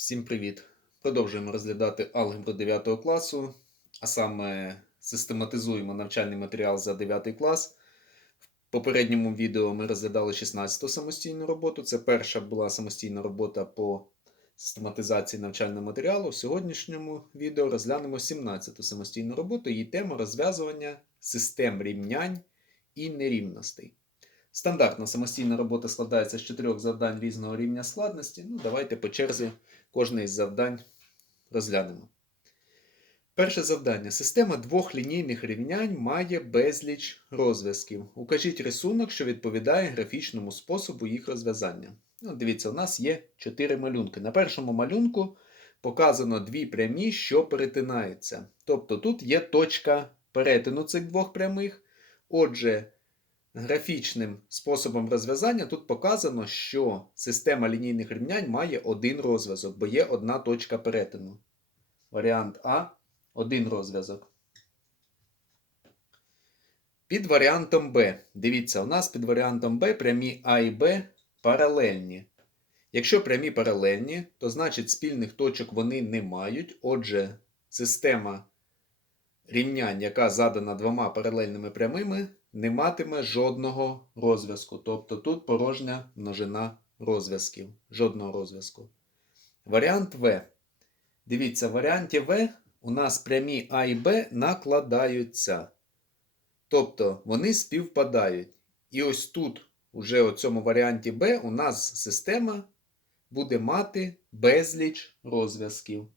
Всім привіт! Продовжуємо розглядати алгебру 9 класу, а саме систематизуємо навчальний матеріал за 9 клас. В попередньому відео ми розглядали 16-ту самостійну роботу. Це перша була самостійна робота по систематизації навчального матеріалу. В сьогоднішньому відео розглянемо 17-ту самостійну роботу. Її тема розв'язування систем рівнянь і нерівностей. Стандартна самостійна робота складається з чотирьох завдань різного рівня складності. Ну, давайте по черзі кожне із завдань розглянемо. Перше завдання. Система двох лінійних рівнянь має безліч розв'язків. Укажіть рисунок, що відповідає графічному способу їх розв'язання. Ну, дивіться, у нас є чотири малюнки. На першому малюнку показано дві прямі, що перетинаються. Тобто тут є точка перетину цих двох прямих. Отже, графічним способом розв'язання тут показано, що система лінійних рівнянь має один розв'язок, бо є одна точка перетину. Варіант А один розв'язок. Під варіантом Б. Дивіться, у нас під варіантом Б прямі А і Б паралельні. Якщо прямі паралельні, то значить спільних точок вони не мають. Отже, система рівнянь, яка задана двома паралельними прямими, не матиме жодного розв'язку. Тобто тут порожня множина розв'язків. Жодного розв'язку. Варіант В. Дивіться, в варіанті В у нас прямі А і Б накладаються. Тобто вони співпадають. І ось тут, уже у цьому варіанті Б, у нас система буде мати безліч розв'язків.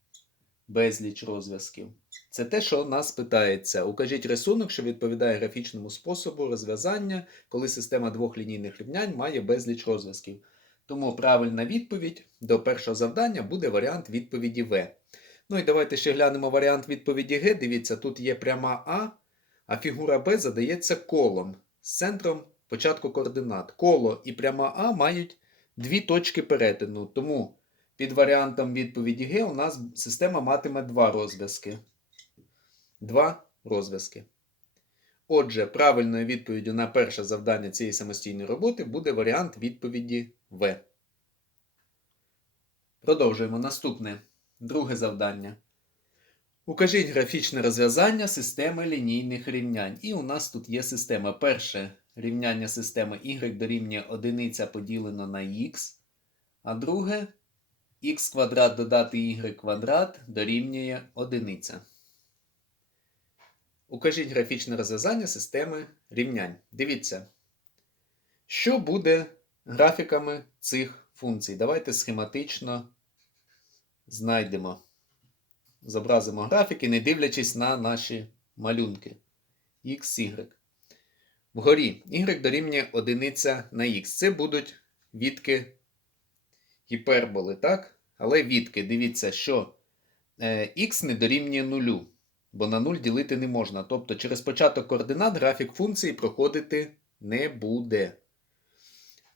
Безліч розв'язків. Це те, що нас питається. Укажіть рисунок, що відповідає графічному способу розв'язання, коли система двох лінійних рівнянь має безліч розв'язків. Тому правильна відповідь до першого завдання буде варіант відповіді В. Ну і давайте ще глянемо варіант відповіді Г. Дивіться, тут є пряма А, а фігура Б задається колом з центром початку координат. Коло і пряма А мають дві точки перетину. Тому під варіантом відповіді Г у нас система матиме два розв'язки. Два розв'язки. Отже, правильною відповіддю на перше завдання цієї самостійної роботи буде варіант відповіді В. Продовжуємо наступне друге завдання. Укажіть графічне розв'язання системи лінійних рівнянь. І у нас тут є система. Перше рівняння системи y дорівнює 1 поділено на х, а друге х квадрат додати y квадрат дорівнює 1. Укажіть графічне розв'язання системи рівнянь. Дивіться, що буде графіками цих функцій. Давайте схематично знайдемо. Зобразимо графіки, не дивлячись на наші малюнки. X, Y. Вгорі y дорівнює 1 на х. Це будуть відки гіперболи, так? Але відки, дивіться, що х не дорівнює нулю, бо на 0 ділити не можна. Тобто через початок координат графік функції проходити не буде.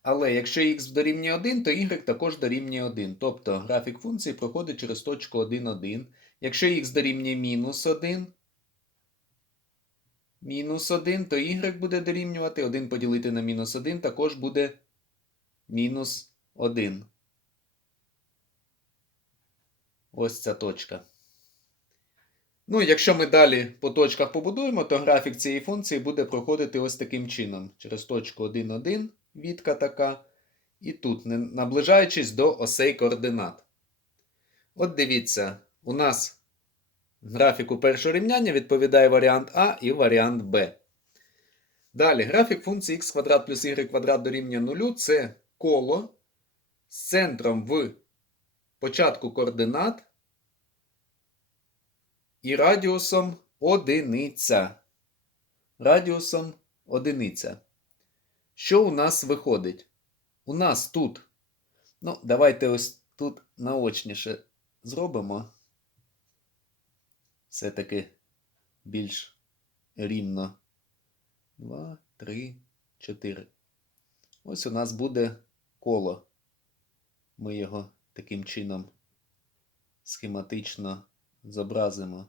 Але якщо х дорівнює 1, то y також дорівнює 1. Тобто графік функції проходить через точку 1, 1. Якщо х дорівнює мінус 1, мінус 1, то y буде дорівнювати 1 поділити на мінус 1 також буде мінус 1. Ось ця точка. Ну, якщо ми далі по точках побудуємо, то графік цієї функції буде проходити ось таким чином. Через точку 1, 1, відка така. І тут, наближаючись до осей координат. От дивіться, у нас графіку першого рівняння відповідає варіант А і варіант Б. Далі, графік функції х квадрат плюс y квадрат дорівнює 0 це коло з центром в початку координат і радіусом одиниця. Радіусом одиниця. Що у нас виходить? У нас тут. Ну, давайте ось тут наочніше зробимо. Все-таки більш рівно. Два, три, чотири. Ось у нас буде коло. Ми його таким чином схематично зобразимо.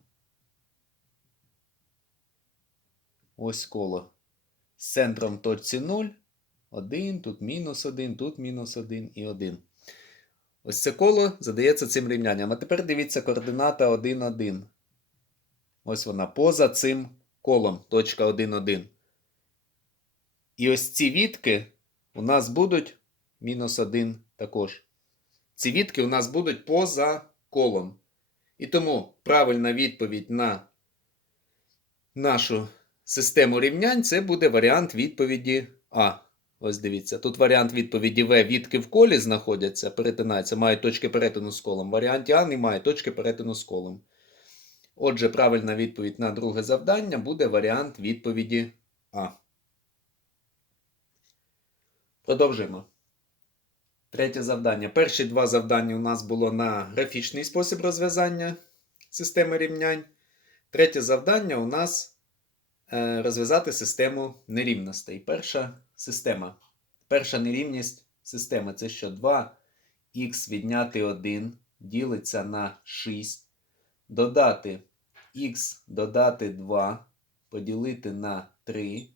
Ось коло. З центром точці 0. 1, тут мінус 1, тут мінус 1 і 1. Ось це коло задається цим рівнянням. А тепер дивіться координата 1, 1. Ось вона поза цим колом, точка 1, 1. І ось ці відки у нас будуть мінус 1 також. Ці відки у нас будуть поза колом. І тому правильна відповідь на нашу систему рівнянь це буде варіант відповіді А. Ось дивіться. Тут варіант відповіді В. Відки в колі знаходяться, перетинаються, мають точки перетину з колом. В варіанті А немає точки перетину з колом. Отже, правильна відповідь на друге завдання буде варіант відповіді А. Продовжуємо. Третє завдання. Перші два завдання у нас було на графічний спосіб розв'язання системи рівнянь. Третє завдання у нас розв'язати систему нерівностей. Перша система. Перша нерівність системи це що 2х відняти 1 ділиться на 6. Додати х додати 2 поділити на 3.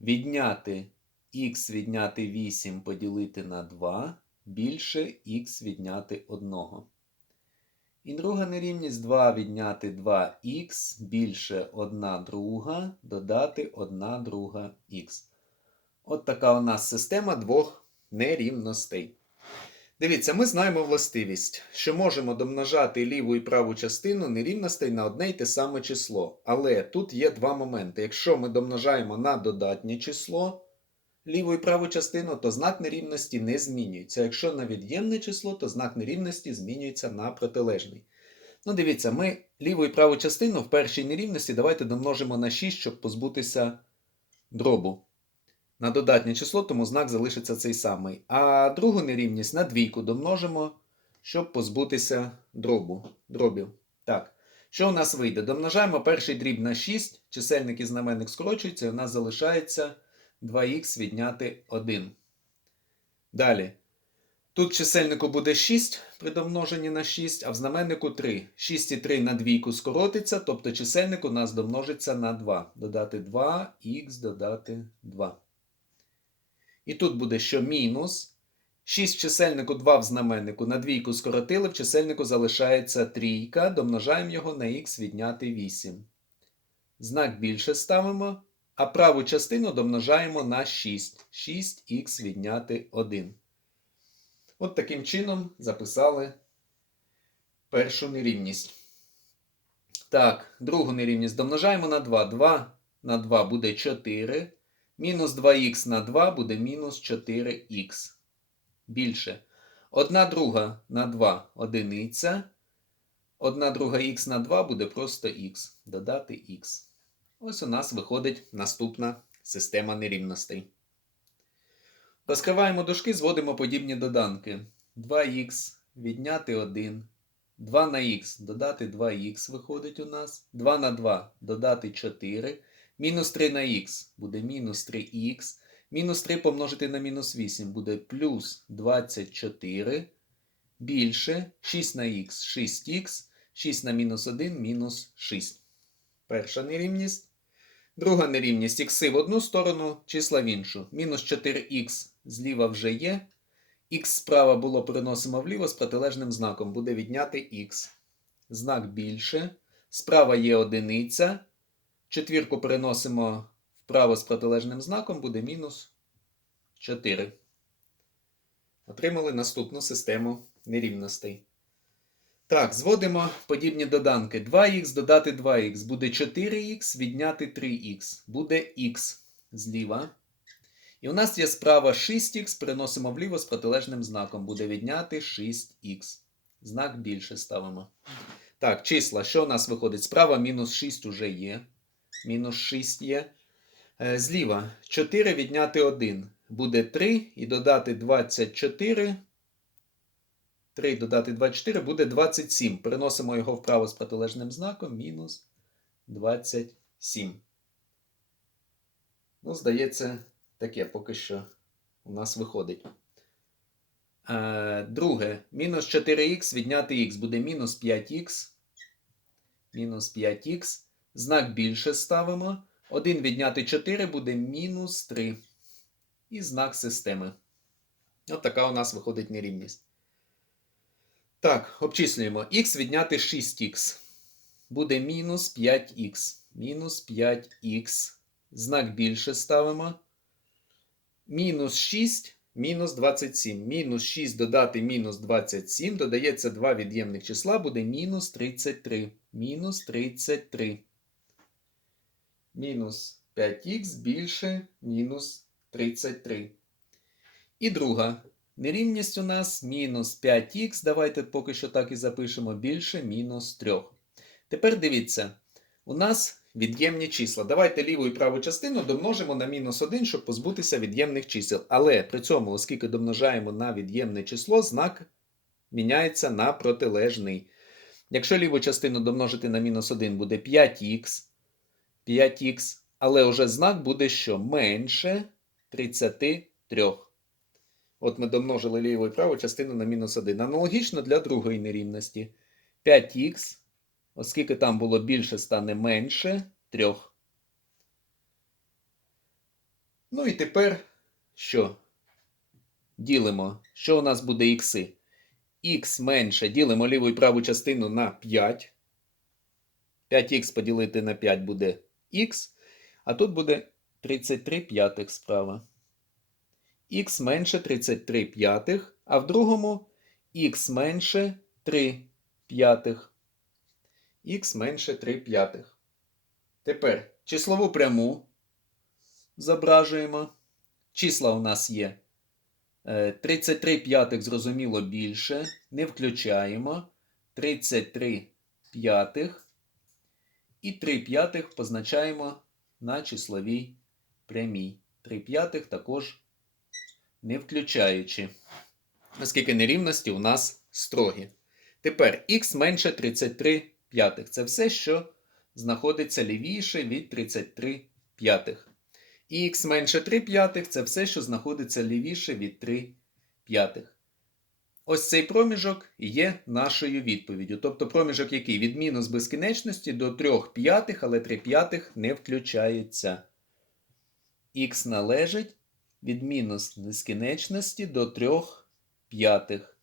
Відняти х відняти 8 поділити на 2 більше х відняти 1. І друга нерівність 2 відняти 2х більше 1 друга додати 1 друга х. От така у нас система двох нерівностей. Дивіться, ми знаємо властивість, що можемо домножати ліву і праву частину нерівностей на одне й те саме число. Але тут є два моменти. Якщо ми домножаємо на додатнє число ліву і праву частину, то знак нерівності не змінюється. Якщо на від'ємне число, то знак нерівності змінюється на протилежний. Ну, дивіться, ми ліву і праву частину в першій нерівності давайте домножимо на 6, щоб позбутися дробу. На додатнє число, тому знак залишиться цей самий. А другу нерівність на двійку домножимо, щоб позбутися дробу, дробів. Так, що у нас вийде? Домножаємо перший дріб на 6, чисельник і знаменник скорочуються, і у нас залишається 2х відняти 1. Далі. Тут чисельнику буде 6 при домноженні на 6, а в знаменнику 3. 6 і 3 на двійку скоротиться, тобто чисельник у нас домножиться на 2. Додати 2х додати 2. І тут буде що мінус. 6 в чисельнику 2 в знаменнику на двійку скоротили, в чисельнику залишається трійка, домножаємо його на х відняти 8. Знак більше ставимо, а праву частину домножаємо на 6. 6х відняти 1. От таким чином записали першу нерівність. Так, другу нерівність домножаємо на 2. 2 на 2 буде 4. Мінус 2х на 2 буде мінус 4х. Більше. 1 друга на 2 одиниця. 1 друга х на 2 буде просто х. Додати х. Ось у нас виходить наступна система нерівностей. Розкриваємо дужки, зводимо подібні доданки. 2х відняти 1. 2 на х додати 2х виходить у нас. 2 на 2 додати 4. Мінус 3 на х буде мінус 3х. Мінус 3 помножити на мінус 8 буде плюс 24. Більше 6 на х 6х. 6 на мінус 1 мінус 6. Перша нерівність. Друга нерівність ікси в одну сторону, числа в іншу. Мінус 4х зліва вже є. Х справа було переносимо вліво з протилежним знаком. Буде відняти х. Знак більше. Справа є одиниця. Четвірку переносимо вправо з протилежним знаком, буде мінус 4. Отримали наступну систему нерівностей. Так, зводимо подібні доданки. 2х додати 2х буде 4х, відняти 3х. Буде х зліва. І у нас є справа 6х, переносимо вліво з протилежним знаком. Буде відняти 6х. Знак більше ставимо. Так, числа. Що у нас виходить? Справа мінус 6 уже є. Мінус 6 є. Е, Зліва 4 відняти 1. Буде 3 і додати 24. 3 додати 24 буде 27. Переносимо його вправо з протилежним знаком. Мінус 27. Ну, здається, таке поки що у нас виходить. Е, Друге. Мінус 4х відняти х буде мінус 5х. Мінус 5х. Знак більше ставимо. 1 відняти 4 буде мінус 3. І знак системи. От така у нас виходить нерівність. Так, обчислюємо. Х відняти 6х. Буде мінус 5х. Мінус 5х. Знак більше ставимо. Мінус 6, мінус 27. Мінус 6 додати мінус 27. Додається два від'ємних числа, буде мінус 33. Мінус 33. Мінус 5х більше мінус 33. І друга. Нерівність у нас мінус 5х. Давайте поки що так і запишемо більше мінус 3. Тепер дивіться, у нас від'ємні числа. Давайте ліву і праву частину домножимо на мінус 1, щоб позбутися від'ємних чисел. Але при цьому, оскільки домножаємо на від'ємне число, знак міняється на протилежний. Якщо ліву частину домножити на мінус 1, буде 5х. 5х, але вже знак буде що? Менше 33. От ми домножили ліву і праву частину на мінус 1. Аналогічно для другої нерівності. 5х, оскільки там було більше, стане менше 3. Ну і тепер що? Ділимо. Що у нас буде ікси? Х менше ділимо ліву і праву частину на 5. 5х поділити на 5 буде х, а тут буде 33 п'ятих справа. Х менше 33 п'ятих, а в другому х менше 3 п'ятих. Х менше 3 п'ятих. Тепер числову пряму зображуємо. Числа у нас є. Е, 33 п'ятих, зрозуміло, більше. Не включаємо. 33 п'ятих. І 3 п'ятих позначаємо на числовій прямій. 3 п'ятих також не включаючи. Оскільки нерівності у нас строгі. Тепер х менше 33 п'ятих. Це все, що знаходиться лівіше від 33 п'ятих. І х менше 3 п'ятих це все, що знаходиться лівіше від 3 п'ятих. Ось цей проміжок є нашою відповіддю. Тобто проміжок, який від мінус безкінечності до 3 п'ятих, але 3 п'ятих не включається. Х належить від мінус безкінечності до 3 п'ятих.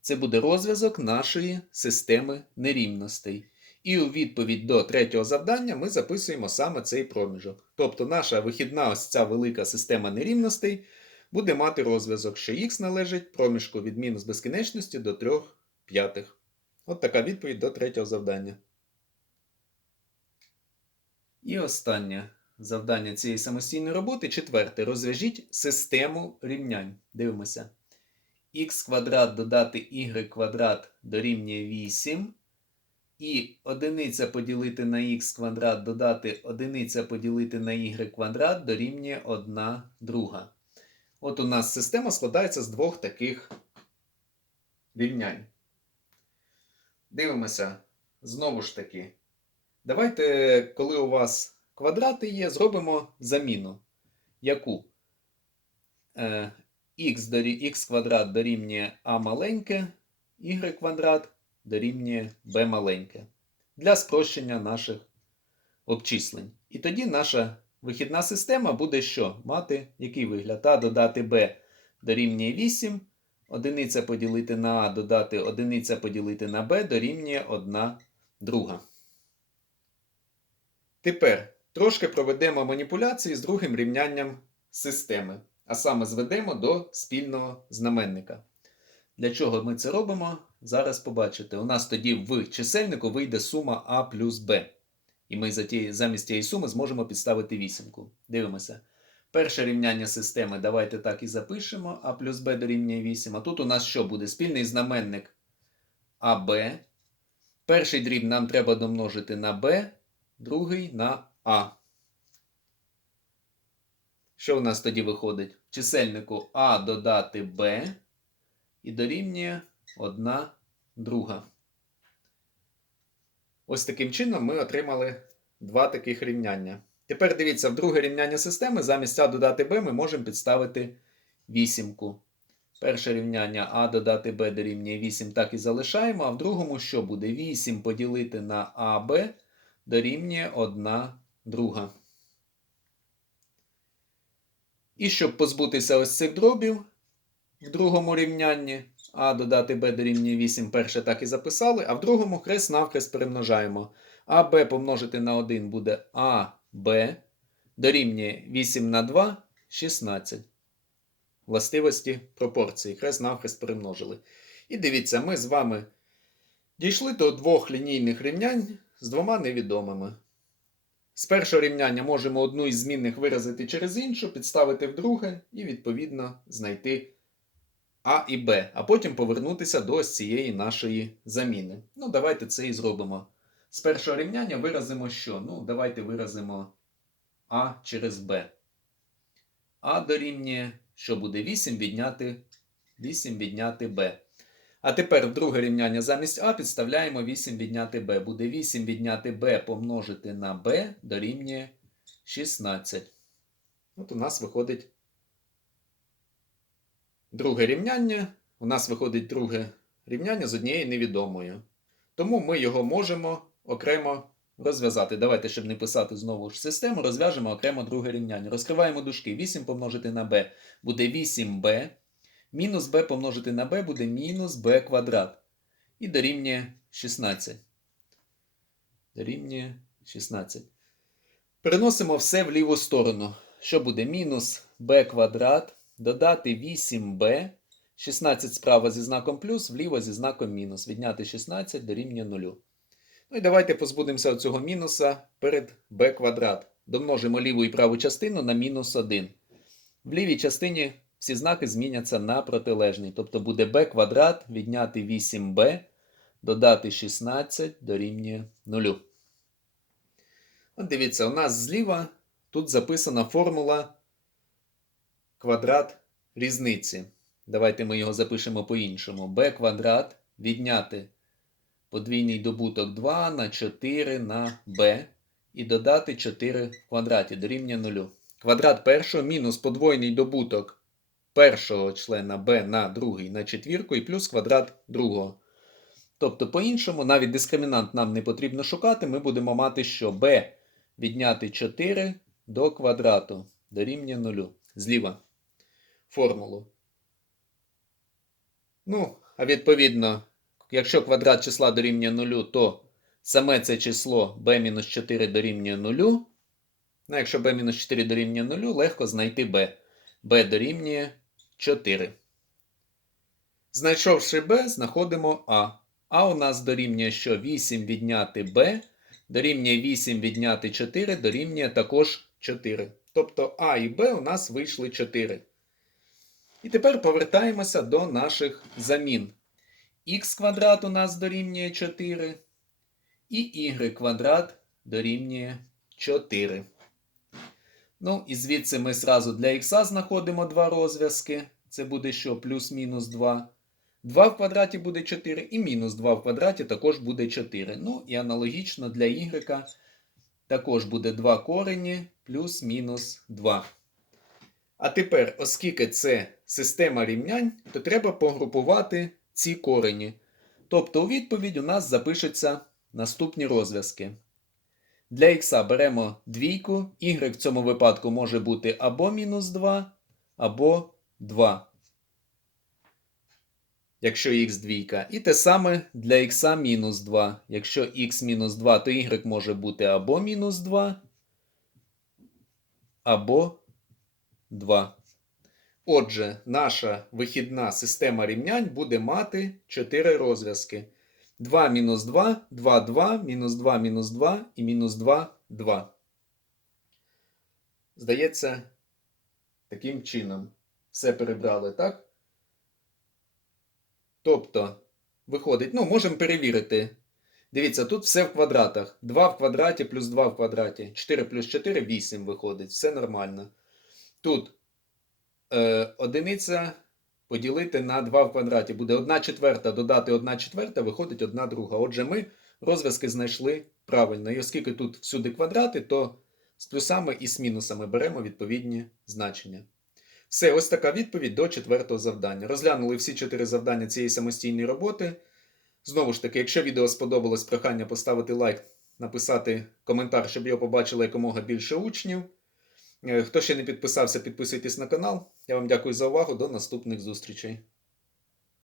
Це буде розв'язок нашої системи нерівностей. І у відповідь до третього завдання ми записуємо саме цей проміжок. Тобто наша вихідна ось ця велика система нерівностей буде мати розв'язок, що х належить проміжку від мінус безкінечності до 3 п'ятих. От така відповідь до третього завдання. І останнє завдання цієї самостійної роботи. Четверте. Розв'яжіть систему рівнянь. Дивимося. х квадрат додати y квадрат дорівнює 8. І одиниця поділити на х квадрат додати одиниця поділити на y квадрат дорівнює 1 друга. От у нас система складається з двох таких рівнянь. Дивимося знову ж таки. Давайте, коли у вас квадрати є, зробимо заміну. Яку? Е, х, дорі... х квадрат дорівнює а маленьке, y квадрат дорівнює b маленьке. Для спрощення наших обчислень. І тоді наша вихідна система буде що? Мати який вигляд? А додати b дорівнює 8. Одиниця поділити на А додати одиниця поділити на b дорівнює 1 друга. Тепер трошки проведемо маніпуляції з другим рівнянням системи, а саме зведемо до спільного знаменника. Для чого ми це робимо? Зараз побачите. У нас тоді в чисельнику вийде сума А плюс Б. І ми замість тієї суми зможемо підставити вісімку. Дивимося. Перше рівняння системи давайте так і запишемо. А плюс Б дорівнює 8. А тут у нас що буде? Спільний знаменник АБ. Перший дріб нам треба домножити на Б, другий на А. Що у нас тоді виходить? В чисельнику А додати Б і дорівнює 1 друга. Ось таким чином ми отримали два таких рівняння. Тепер дивіться, в друге рівняння системи замість А додати Б ми можемо підставити вісімку. Перше рівняння А додати Б дорівнює 8 так і залишаємо, а в другому що буде? 8 поділити на АБ дорівнює 1 друга. І щоб позбутися ось цих дробів в другому рівнянні, А додати Б дорівнює 8 перше так і записали, а в другому хрест навхрест перемножаємо. АБ помножити на 1 буде АБ дорівнює 8 на 2 16. Властивості пропорції. Хрест навхрест перемножили. І дивіться, ми з вами дійшли до двох лінійних рівнянь з двома невідомими. З першого рівняння можемо одну із змінних виразити через іншу, підставити в друге і, відповідно, знайти А і Б, а потім повернутися до ось цієї нашої заміни. Ну, давайте це і зробимо. З першого рівняння виразимо що? Ну, давайте виразимо А через Б. А дорівнює, що буде 8 відняти 8 відняти Б. А тепер в друге рівняння замість А підставляємо 8 відняти Б. Буде 8 відняти Б помножити на Б дорівнює 16. От у нас виходить друге рівняння. У нас виходить друге рівняння з однією невідомою. Тому ми його можемо окремо розв'язати. Давайте, щоб не писати знову ж систему, розв'яжемо окремо друге рівняння. Розкриваємо дужки. 8 помножити на b буде 8b. Мінус b помножити на b буде мінус b квадрат. І дорівнює 16. Дорівнює 16. Переносимо все в ліву сторону. Що буде? Мінус b квадрат. Додати 8b. 16 справа зі знаком плюс, вліво зі знаком мінус. Відняти 16 дорівнює 0. Ну і давайте позбудемося цього мінуса перед b квадрат. Домножимо ліву і праву частину на мінус 1. В лівій частині всі знаки зміняться на протилежні. Тобто буде b квадрат відняти 8b, додати 16 дорівнює 0. От дивіться, у нас зліва тут записана формула квадрат різниці. Давайте ми його запишемо по-іншому. b квадрат відняти подвійний добуток 2 на 4 на b і додати 4 в квадраті дорівнює 0. Квадрат першого мінус подвойний добуток першого члена b на другий на четвірку і плюс квадрат другого. Тобто, по-іншому, навіть дискримінант нам не потрібно шукати, ми будемо мати, що b відняти 4 до квадрату дорівнює 0. Зліва формулу. Ну, а відповідно, якщо квадрат числа дорівнює 0, то саме це число b-4 дорівнює 0. Ну, якщо b-4 дорівнює 0, легко знайти b. b дорівнює 4. Знайшовши b, знаходимо а. А у нас дорівнює що 8 відняти b, дорівнює 8 відняти 4, дорівнює також 4. Тобто а і b у нас вийшли 4. І тепер повертаємося до наших замін. х квадрат у нас дорівнює 4. І y квадрат дорівнює 4. Ну, і звідси ми зразу для х знаходимо два розв'язки. Це буде що? Плюс-мінус 2. 2 в квадраті буде 4, і мінус 2 в квадраті також буде 4. Ну, і аналогічно для y також буде 2 корені плюс-мінус 2. А тепер, оскільки це система рівнянь, то треба погрупувати ці корені. Тобто у відповідь у нас запишуться наступні розв'язки. Для х беремо двійку, y в цьому випадку може бути або мінус 2, або 2. Якщо х двійка. І те саме для х мінус 2. Якщо х мінус 2, то y може бути або мінус 2, або 2. Отже, наша вихідна система рівнянь буде мати 4 розв'язки. 2 мінус 2, 2, 2, мінус 2, мінус 2 і мінус 2, 2. Здається, таким чином все перебрали, так? Тобто, виходить, ну, можемо перевірити. Дивіться, тут все в квадратах. 2 в квадраті плюс 2 в квадраті. 4 плюс 4 8 виходить. Все нормально. Тут е, одиниця поділити на 2 в квадраті. Буде 1 четверта додати 1 четверта, виходить 1 друга. Отже, ми розв'язки знайшли правильно. І оскільки тут всюди квадрати, то з плюсами і з мінусами беремо відповідні значення. Все, ось така відповідь до четвертого завдання. Розглянули всі чотири завдання цієї самостійної роботи. Знову ж таки, якщо відео сподобалось, прохання поставити лайк, написати коментар, щоб його побачило якомога більше учнів. Е, Хто ще не підписався, підписуйтесь на канал. Я вам дякую за увагу. До наступних зустрічей.